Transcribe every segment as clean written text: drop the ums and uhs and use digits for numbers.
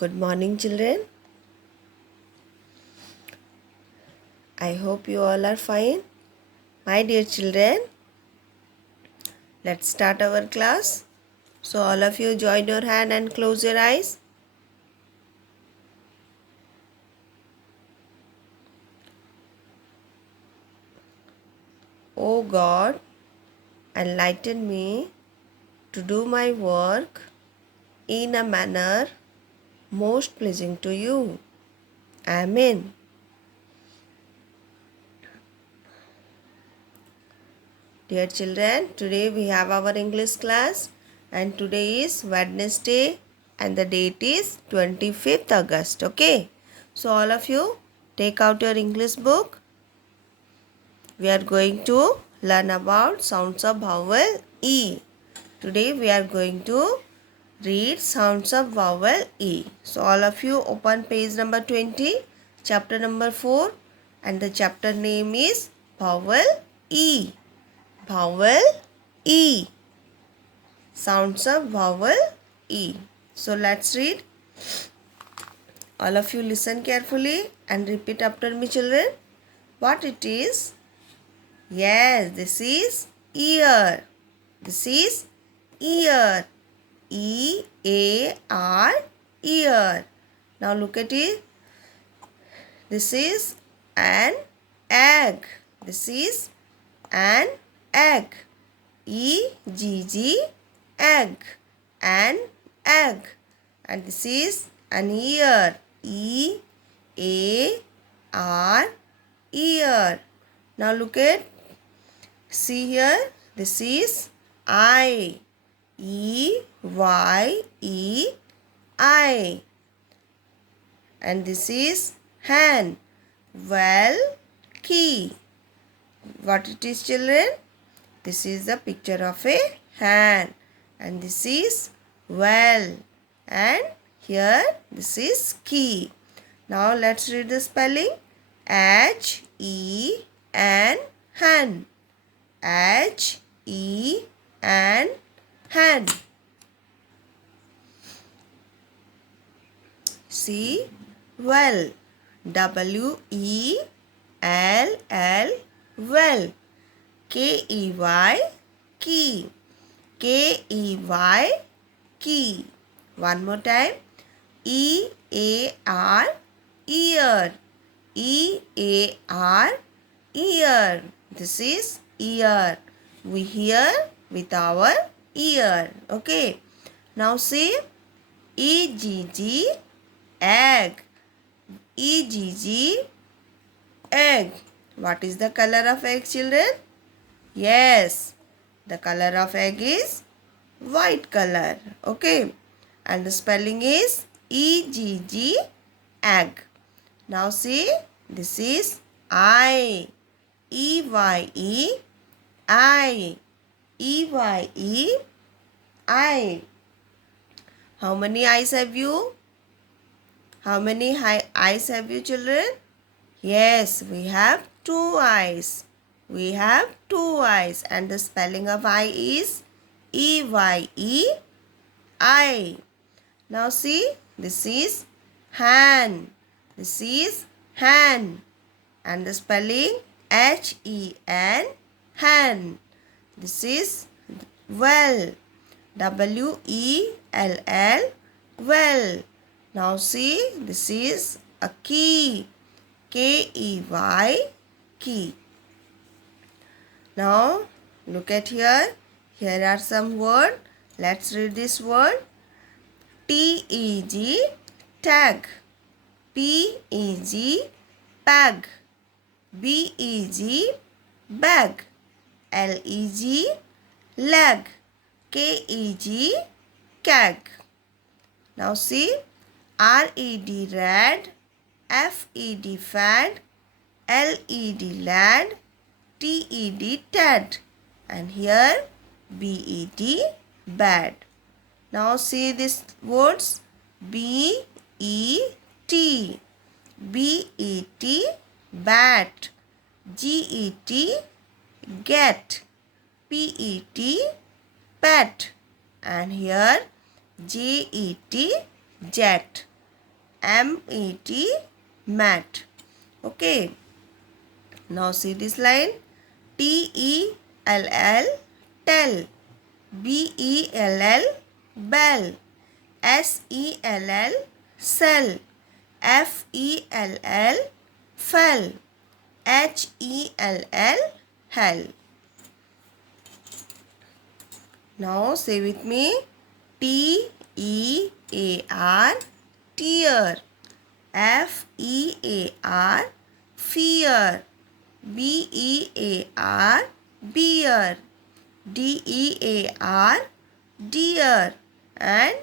Good morning, children. I hope you all are fine. My dear children, let's start our class. So, all of you join your hand and close your eyes. O God, enlighten me to do my work in a manner most pleasing to you. Amen. Dear children, today we have our English class and today is Wednesday and the date is 25th August. Okay. So all of you take out your English book. We are going to learn about sounds of vowel E. Today we are going to read sounds of vowel E. So all of you open page number 20, chapter number 4 and the chapter name is vowel E. Vowel E. Sounds of vowel E. So let's read. All of you listen carefully and repeat after me, children. What it is? Yes, this is ear. This is ear. E-A-R, ear. Now look at it. This is an egg. This is an egg. E-G-G, egg. An egg. And this is an ear. E-A-R, ear. Now look at, see here, this is eye. E-Y-E, eye. And this is hand. Well, key. What it is, children? This is the picture of a hand. And this is well. And here, this is key. Now, let's read the spelling. H-E-N, hand. H-E-N, hand. See, well. W-E-L-L, well. K-E-Y, key. K-E-Y, key. One more time. E-A-R, ear. E-A-R, ear. This is ear. We hear with our ear. Okay. Now see. E-G-G, egg. E-G-G, egg. What is the color of egg, children? Yes, the color of egg is white color. Okay. And the spelling is E-G-G, egg. Now see, this is eye. E-Y-E, eye. E-Y-E, eye. How many eyes have you? How many eyes have you, children? Yes, we have 2 eyes. We have 2 eyes. And the spelling of eye is E-Y-E, eye. Now see, this is hand. This is hand. And the spelling H-E-N, hand. This is well. W-E-L-L, well. Now see, this is a key. K-E-Y, key. Now look at here. Here are some words. Let's read this word. T-E-G, tag. P-E-G, pag. B-E-G, bag. L-E-G, leg. K-E-G, keg. Now see, R-E-D, red. F-E-D, fad. L-E-D, lad. T-E-D, tad. And here, B-E-D, bad. Now see these words. B-E-T. B-E-T, bat. G-E-T, get. P-E-T, pet. And here J-E-T, jet. M-A-T, mat. Okay. Now see this line. T-E-L-L, tell. B-E-L-L, bell. S-E-L-L, sell. F-E-L-L, fell. H-E-L-L, hell. Now say with me. T-E-A-R, tear. F-E-A-R, fear. B-E-A-R, beer. D-E-A-R, dear. And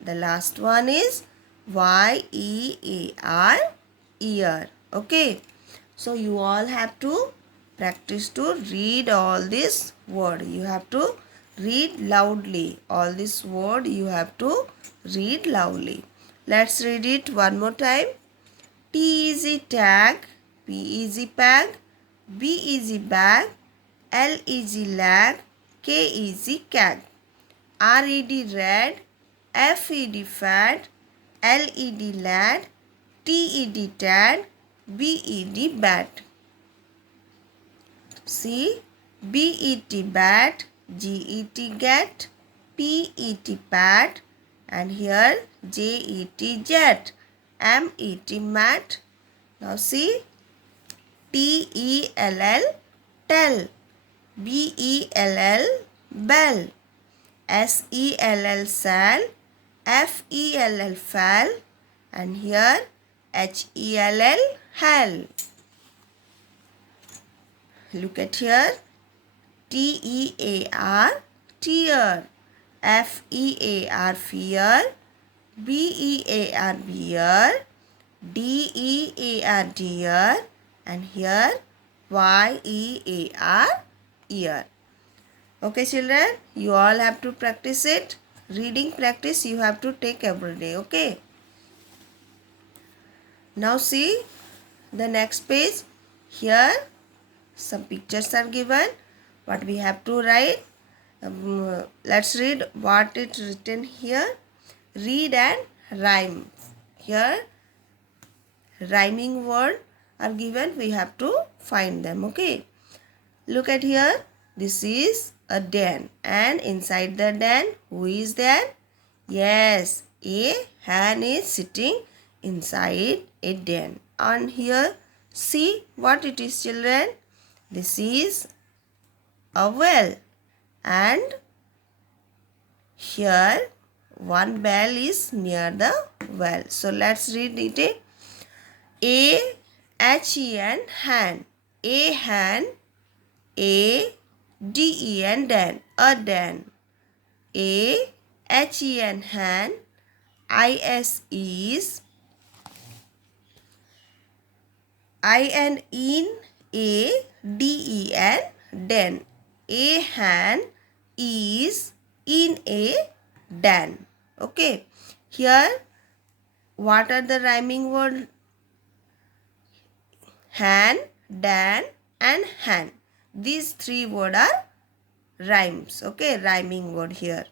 the last one is Y-E-A-R, ear. Okay. So you all have to practice to read all this word. You have to read loudly. All this word you have to read loudly. Let's read it one more time. T easy tag, P easy pag, B easy bag, L easy lag, K easy cag. R-E-D red, F-E-D fat, L-E-D lad, T-E-D tad, B-E-D bat. See, B-E-T bat, G-E-T get, P-E-T pat, and here J-E-T jet, M-E-T mat. Now see, T-E-L-L tell, B-E-L-L bell, S-E-L-L sell, F-E-L-L fell, and here H-E-L-L hell. Look at here. T-E-A-R tear, F-E-A-R fear, B-E-A-R beer, D-E-A-R dear, and here Y-E-A-R ear. Okay children, you all have to practice it. Reading practice you have to take every day. Okay. Now see the next page. Here some pictures are given. What we have to write. Let's read what is written here. Read and rhyme. Here rhyming word are given. We have to find them. Okay. Look at here. This is a den, and inside the den, who is there? Yes, a hen is sitting inside a den. And here, see what it is, children. This is a well, and here one bell is near the well. So let's read it. A-H-E-N, hen. A hen. A-D-E-N, den, a den. A-H-E-N, hen. I-S is I-N-E-N, A-D-E-N, den. A hen is in a den. Okay. Here, what are the rhyming words? Hen, den, and hen. These three words are rhymes. Okay, rhyming word here.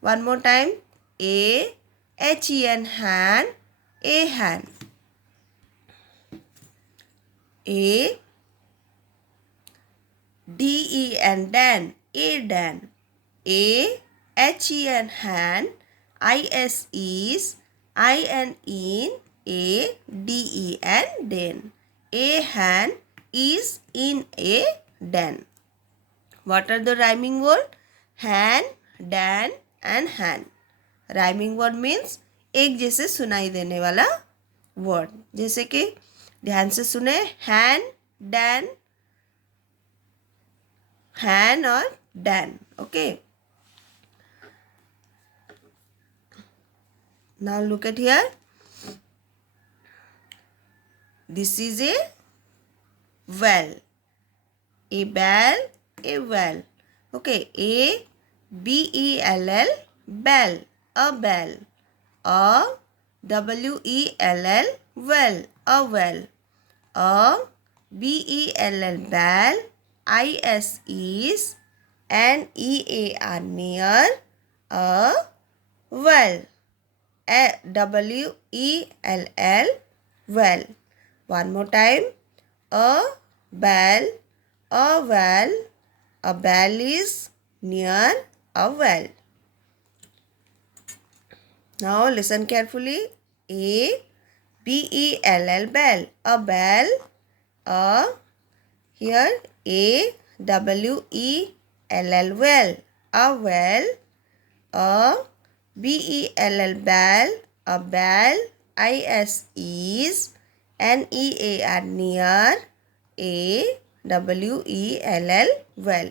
One more time. A-H-E-N, hen, a hen. A-D-E-N, den, a den. A-H-E-N, hen. I-S is I-N-E-N, A-D-E-N, den. A hen is in a den. What are the rhyming word? Hen, den, and hen. Rhyming word means एक जैसे सुनाई देने वाला word. जैसे कि ध्यान से सुने, hen, den, hen और den. Okay. Now look at here. This is a well. A bell, a well. Okay. A-B-E-L-L, bell. A bell. A-W-E-L-L, well. A well. A-B-E-L-L, bell. I-S is N-E-A-R, near. A well. W-E-L-L, well. One more time. A bell, a well. A bell is near a well. Now listen carefully. A-B-E-L-L, bell. A bell. A, here A-W-E-L-L, well. A well. A B-E-L-L, bell. A bell. I-S is N-E-A-R, near. A-W-E-L-L, well.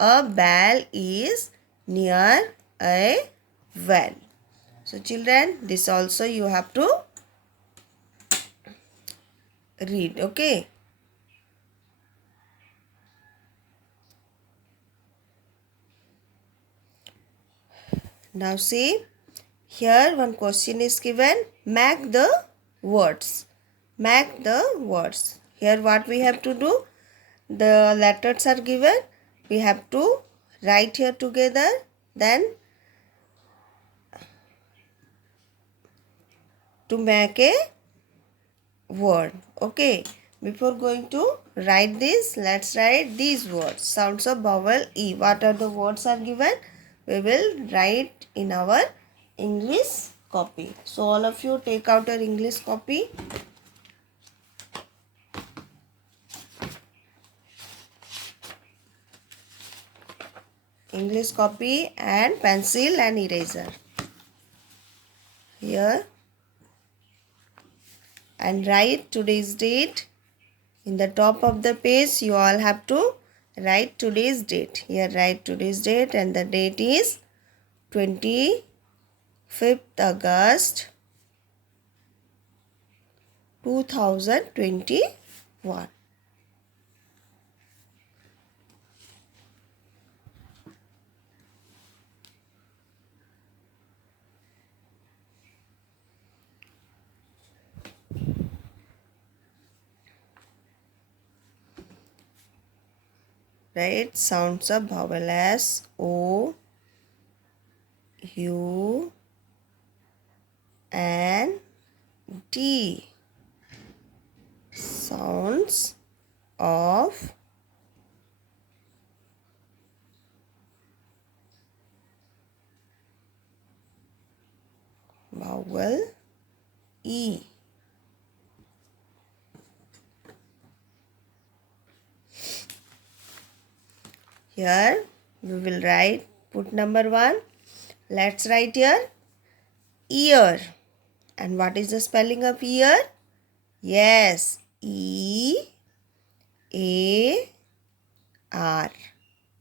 A bell is near a well. So children, this also you have to read, okay? Now see, here one question is given, make the words. Make the words. Here what we have to do, the letters are given, we have to write here together, then to make a word, okay? Before going to write this, let's write these words. Sounds of vowel E. What are the words are given? We will write in our English copy. So all of you take out your English copy. English copy and pencil and eraser. Here. And write today's date. In the top of the page, you all have to write today's date. Here write today's date, and the date is 25th August 2021. Right, sounds of vowel as O, U, and D. Sounds of vowel E. Here we will write, put number 1. Let's write here ear. And what is the spelling of ear? Yes, E-A-R,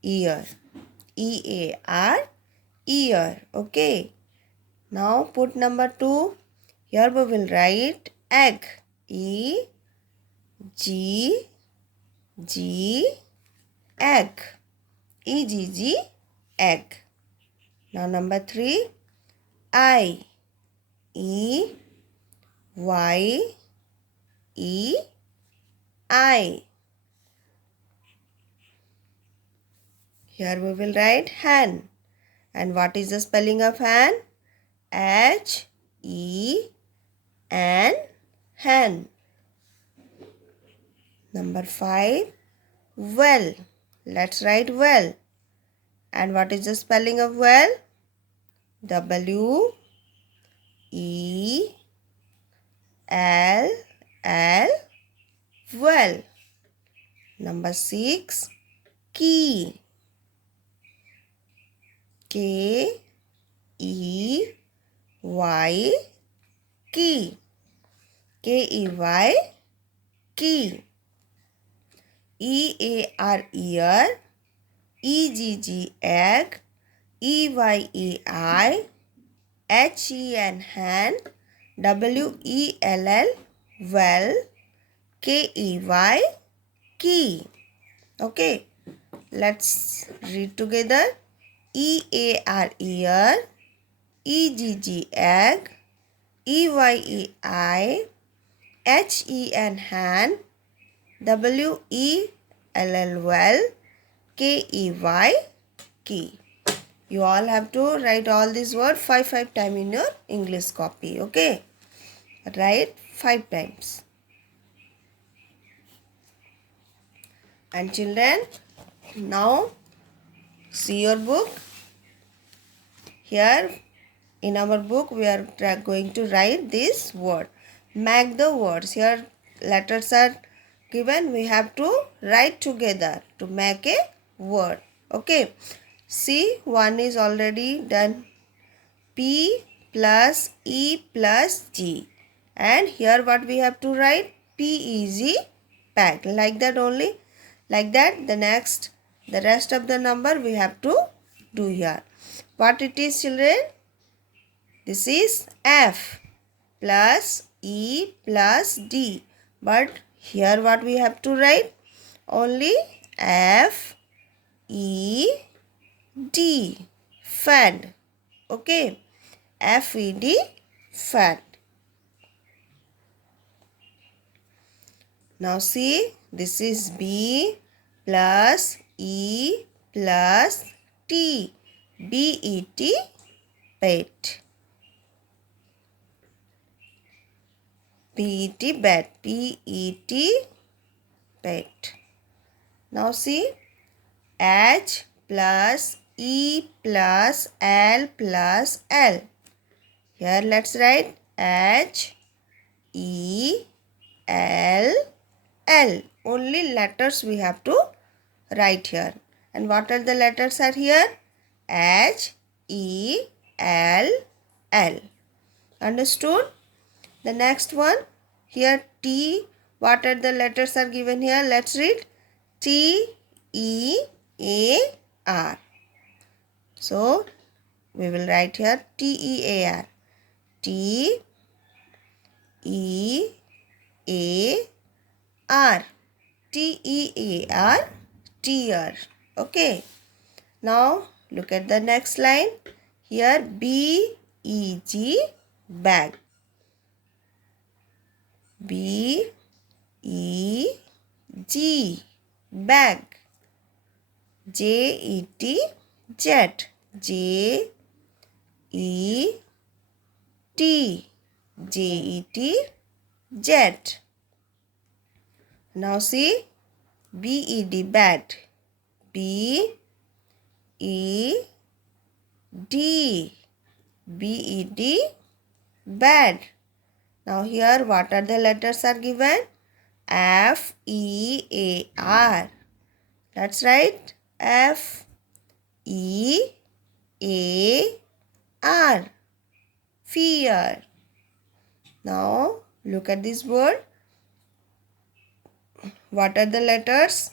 ear. E-A-R, ear. Okay. Now put number 2. Here we will write egg. E-G-G, egg. E-G-G, egg. Now number 3, I. E-Y-E, I. Here we will write hen. And what is the spelling of hen? H-E-N, hen. Number 5, well. Let's write well. And what is the spelling of well? W-E-L-L, well. Number 6, key. K-E-Y, key. K-E-Y, key. E-A-R, ear. E-G-G, egg. E-Y-E-I, H-E-N, hen. W-E-L-L, well. K-E-Y, key. Okay, let's read together. E-A-R, ear. E-G-G, egg. E-Y-E-I, H-E-N, hen. W-E-L-L, well. K-E-Y, key. You all have to write all these words 5 times in your English copy. Okay. Write 5 times. And children, now see your book. Here in our book we are going to write this word. Make the words. Here letters are given. We have to write together to make a word. Okay. See, one is already done. P plus E plus G. And here what we have to write? PEG, pack. Like that only. Like that the rest of the number we have to do here. What it is, children? This is F plus E plus D. But here what we have to write? Only F, E, D. Fed. Okay. FED, fed. Now see, this is B plus E plus T. BET, pet. PET, bat. PET, pet. Now see, H plus E plus L plus L. Here let's write H, E, L, L. Only letters we have to write here. And what are the letters are here? H, E, L, L. Understood? The next one, here T. What are the letters are given here? Let's read. T, E, A, R. So, we will write here T, E, A, R. T, E, A, R. T, E, A, R. Tear. Okay. Now, look at the next line. Here, B, E, G, bag. B, E, G, bag. J, E, T, jet. J, E, T, J, E, T, jet. Now see, B, E, D, bat. B, E, D, B, E, D, bad. Now here what are the letters are given? F, E, A, R. Let's write F, E, A, R. Fear. Now look at this word. What are the letters?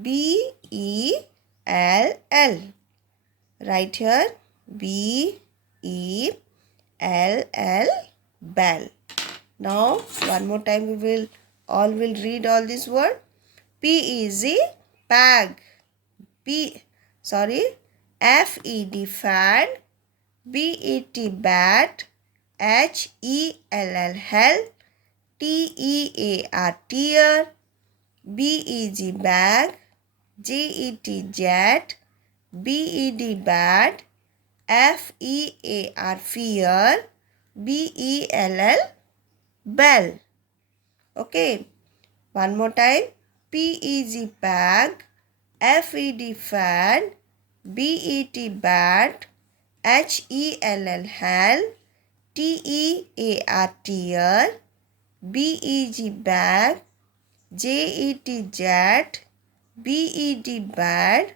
B, E, L, L. Right here B, E, L, L, bell. Now one more time we will read all this word. P, E, Z, bag. F, E, D, fad. B, E, T, bat. H, E, L, L, hell. T, E, A, R, tear. B, E, G, bag. J, E, T, jet. B, E, D, bat. F, E, A, R, fear. B, E, L, L, bell. Okay. One more time. P, E, G, bag. F, E, D, fad. B, E, T, bat. H, E, L, L, hell. T, E, A, R, tear. B, E, G, bag. J, E, T, jet. B, E, D, bad.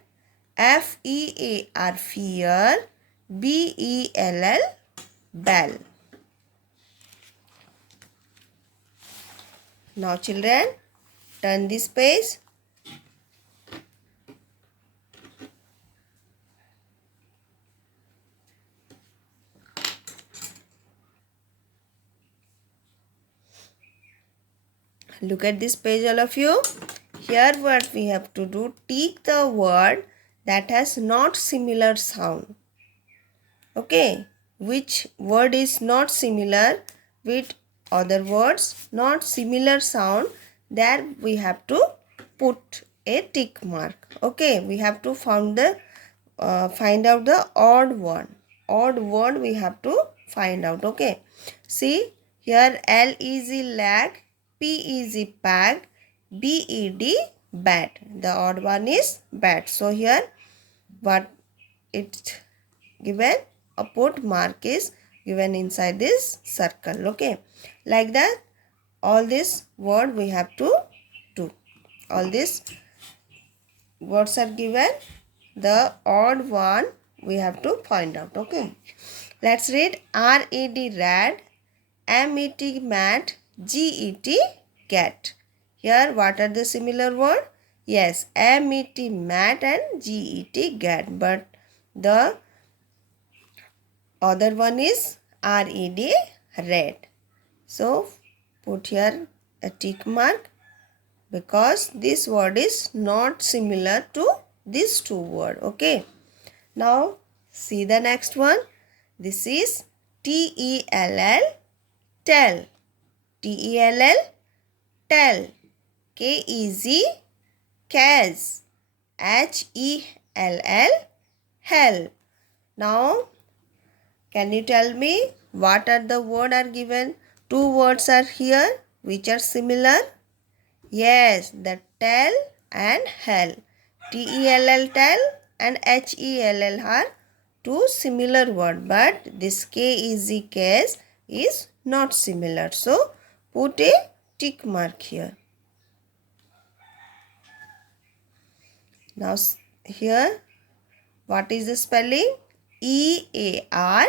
F, E, A, R, fear. B, E, L, L, bell. Now children, turn this page. Look at this page, all of you. Here what we have to do, take the word that has not similar sound. Okay, which word is not similar with other words, not similar sound, there we have to put a tick mark. Okay, we have to find the find out the odd one. Odd word we have to find out. Okay. See here, L is lag, P is pag, BED bat. The odd one is bat. So here what it given, a put mark is given inside this circle. Okay. Like that all this word we have to do. All these words are given. The odd one we have to find out. Okay. Let's read. R-A-D rad, M-E-T mat, G-E-T get. Here what are the similar word? Yes, M-E-T mat and G-E-T get. But the other one is R-E-D red. So put here a tick mark because this word is not similar to these two words. Okay. Now see the next one. This is T-E-L-L tell. T-E-L-L tell. K-E-Z cas. H-E-L-L hell. Now can you tell me what are the words are given? Two words are here which are similar. Yes, the tell and hell. T-E-L-L tell and H-E-L-L are two similar words, but this K-E-Z case is not similar. So put a tick mark here. Now here what is the spelling? E-A-R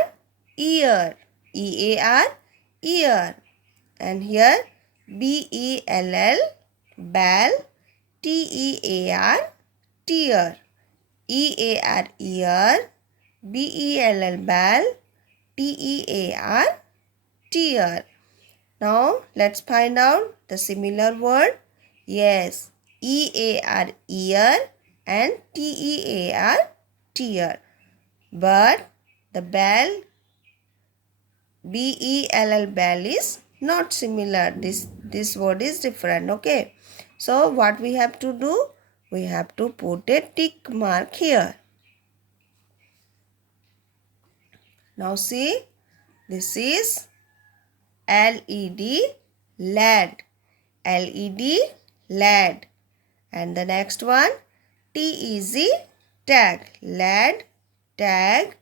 ear. E-A-R ear. And here B-E-L-L bell. T-E-A-R tear. E-A-R ear. B-E-L-L bell. T-E-A-R tear. Now let's find out the similar word. Yes, E-A-R ear and T-E-A-R tear. But the bell, B-E-L-L bell is not similar. This word is different. Okay. So what we have to do? We have to put a tick mark here. Now see, this is L-E-D lad. L-E-D lad. And the next one T-E-Z tag. Lad tag.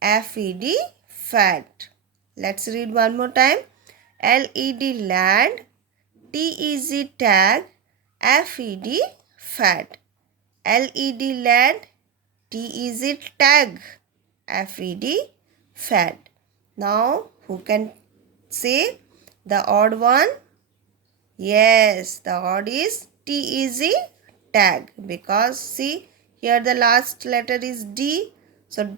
F-E-D fat. Let's read one more time. L-E-D lad. T-E-Z tag. F-E-D fat. L-E-D lad. T-E-Z tag. F-E-D fat. Now who can say the odd one? Yes, the odd is T-E-Z tag, because see here the last letter is D. So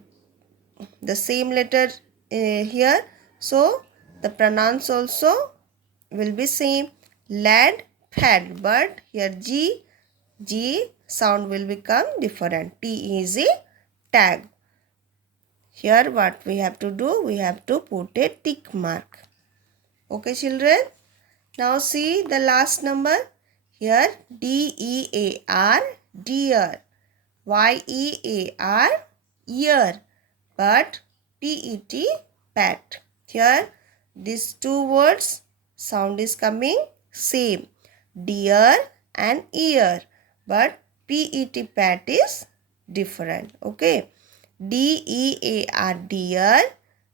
the same letter here. So the pronouns also will be same. Lad fat, but here G sound will become different. T-E-Z tag. Here what we have to do? We have to put a tick mark. Okay children. Now see the last number. Here D-E-A-R deer. Y-E-A-R ear. But P-E-T pet. Here these two words sound is coming same. Deer and ear. But P-E-T pet is different. Okay. D-E-A-R deer.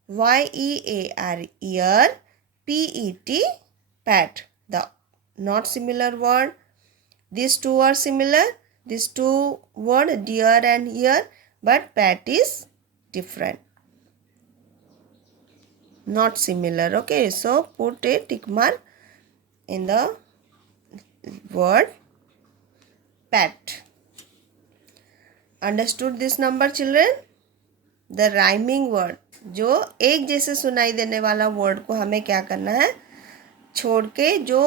Y-E-A-R ear. P-E-T pet. The not similar word. These two are similar. These two word deer and ear, but pet is different. Not similar. Okay. So put a tick mark in the word pet. Understood this number children? The rhyming word, जो एक जैसे सुनाई देने वाला word को हमें क्या करना है? छोड़ के जो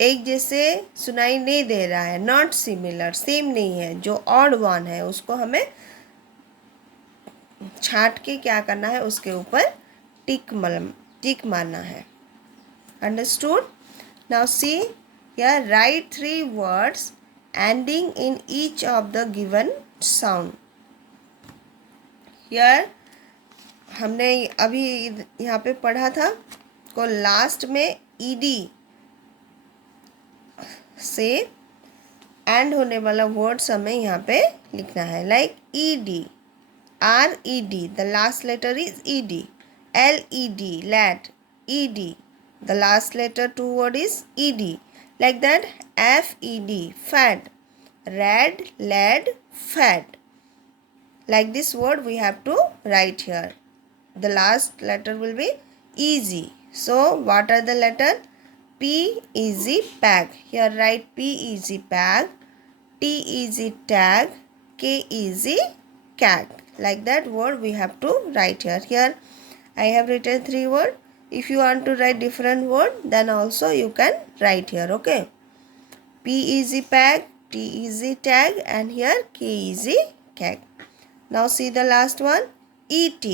एक जैसे सुनाई नहीं दे रहा है, नॉट सिमिलर, सेम नहीं है, जो ऑड वन है उसको हमें छाट के क्या करना है? उसके ऊपर टिक मारना है. Understood? Now see here, write 3 words ending in each of the given sound. Here हमने अभी यहाँ पे पढ़ा था को लास्ट में ईडी से एंड होने वाला वर्ड्स हमें यहाँ पे लिखना है, like ED, R E D, the last letter is E D, L E D, led, E D, the last letter two word is ed, like that. fed, fad, rad, lad, fad, like this word we have to write here. The last letter will be easy. So what are the letter? P easy, pag, here write P easy, pag, T easy, tag, K easy, cag, like that word we have to write here. Here I have written 3 words. If you want to write different word, then also you can write here, okay. P easy, pag, T easy, tag, and here K easy, cag. Now see the last one, ET.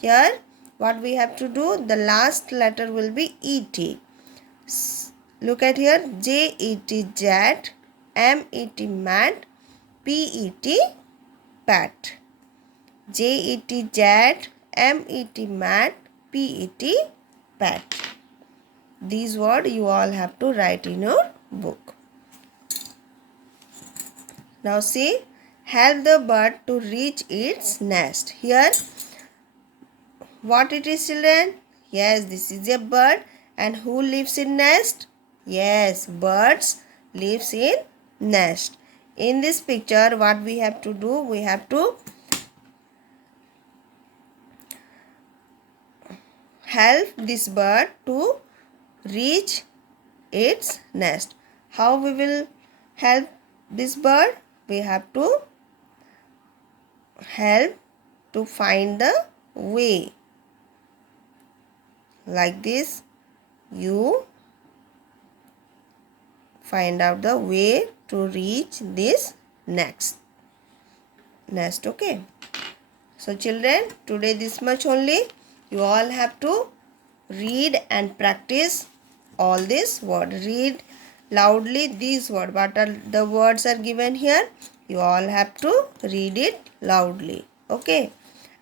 Here what we have to do, the last letter will be ET. Look at here, JET, jet, MET, mat, PET, pat. JET, jet, MET, mat, PET, pat. These words you all have to write in your book. Now see, help the bird to reach its nest. Here what it is, children? Yes, this is a bird. And who lives in nest? Yes, birds lives in nest. In this picture what we have to do, we have to help this bird to reach its nest. How we will help this bird? We have to help to find the way. Like this, you find out the way to reach this nest, okay. So children, today this much only. You all have to read and practice all this word. Read loudly these words. What are the words are given here? You all have to read it loudly, okay.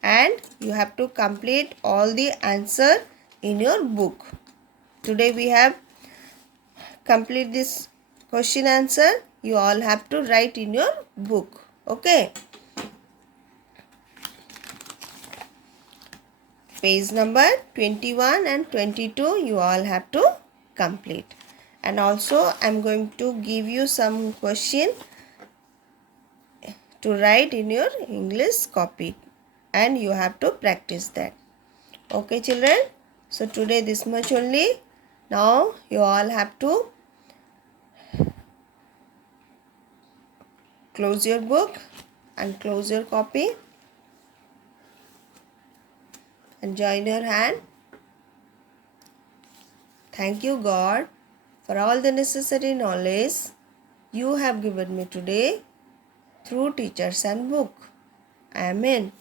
And you have to complete all the answer in your book. Today we have complete this question answer. You all have to write in your book, okay. Page number 21 and 22 you all have to complete. And also I am going to give you some question to write in your English copy, and you have to practice that, okay children. So today this much only. Now you all have to close your book and close your copy and join your hand. Thank you God for all the necessary knowledge you have given me today through teachers and book. Amen.